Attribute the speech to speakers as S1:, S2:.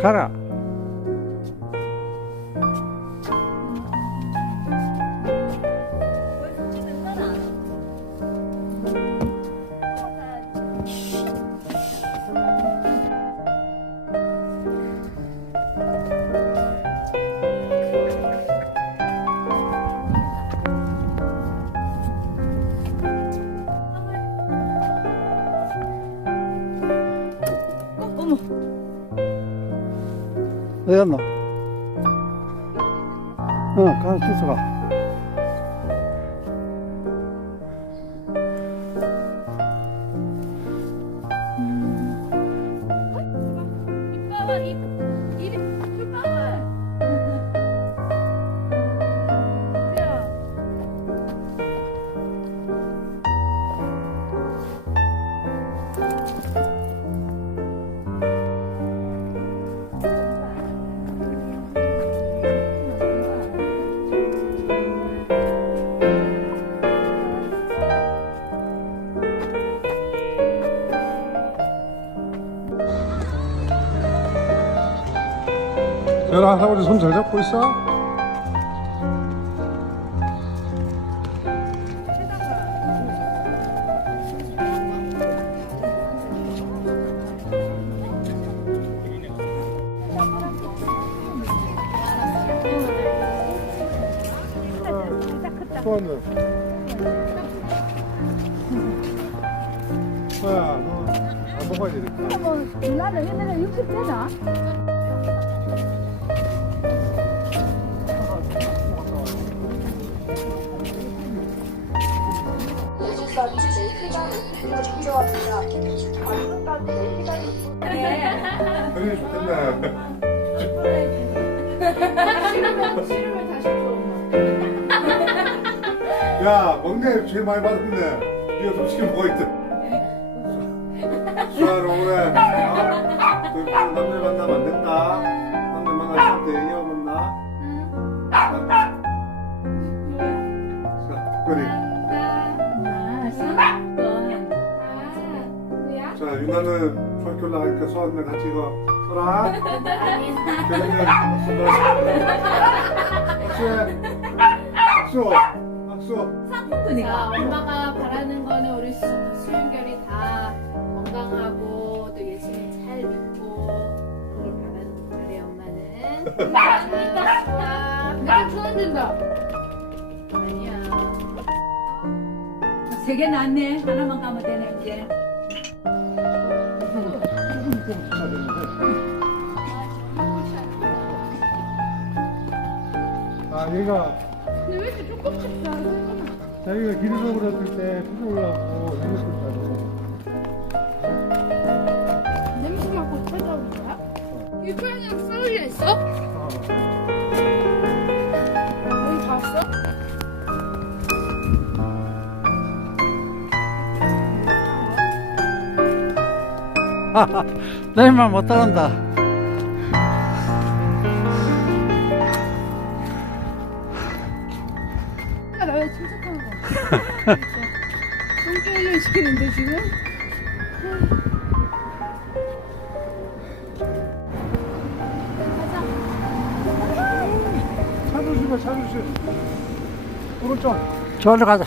S1: 가라.
S2: 어머
S1: 어디 갔노? 어, 가서 주소가.
S2: 이빠
S1: 전화 할아버지 손 잘 잡고 있어? 뭐야, 너안 먹어야 되겠다.
S2: 뭐 나는 옛날에 60 되나?
S3: 4시간을 집중합니다. 방금까지 4시간이
S1: 그래, 좋겠네.
S2: 싫으면 싫으면 다시 줘
S1: 야, 먹네 제일 많이 받았네. 네가 솔직히 뭐가 있대. 수아를 오래. 어? 그 남자 만나면 안 된다. 남자 만나면 한테 이어본다. 자, 그래. 유나는 중학교 올라가니까 수아는 같이 이거 써라. 그러면 박수. 박수. 박수.
S4: 자, 엄마가 바라는 거는 우리 수, 수윤결이 다 건강하고 또 예수님 잘 믿고 그걸 바라는 우리 엄마는 감사합니다.
S2: 내가 주워준다
S4: 아니야.
S2: 세개 낫네 하나만 가면 되네 이제
S1: 아, 얘가
S2: 근데 왜 이렇게 조금씩 잘
S1: 자기가 기르려고 그랬을 때 부르려고 이랬었잖아. 내말 못 따른다.
S2: 나왜 침착하는 거 손게임을 시키는데 지금?
S1: 차 조심해, 차 조심. 오른쪽. 저리로 가자.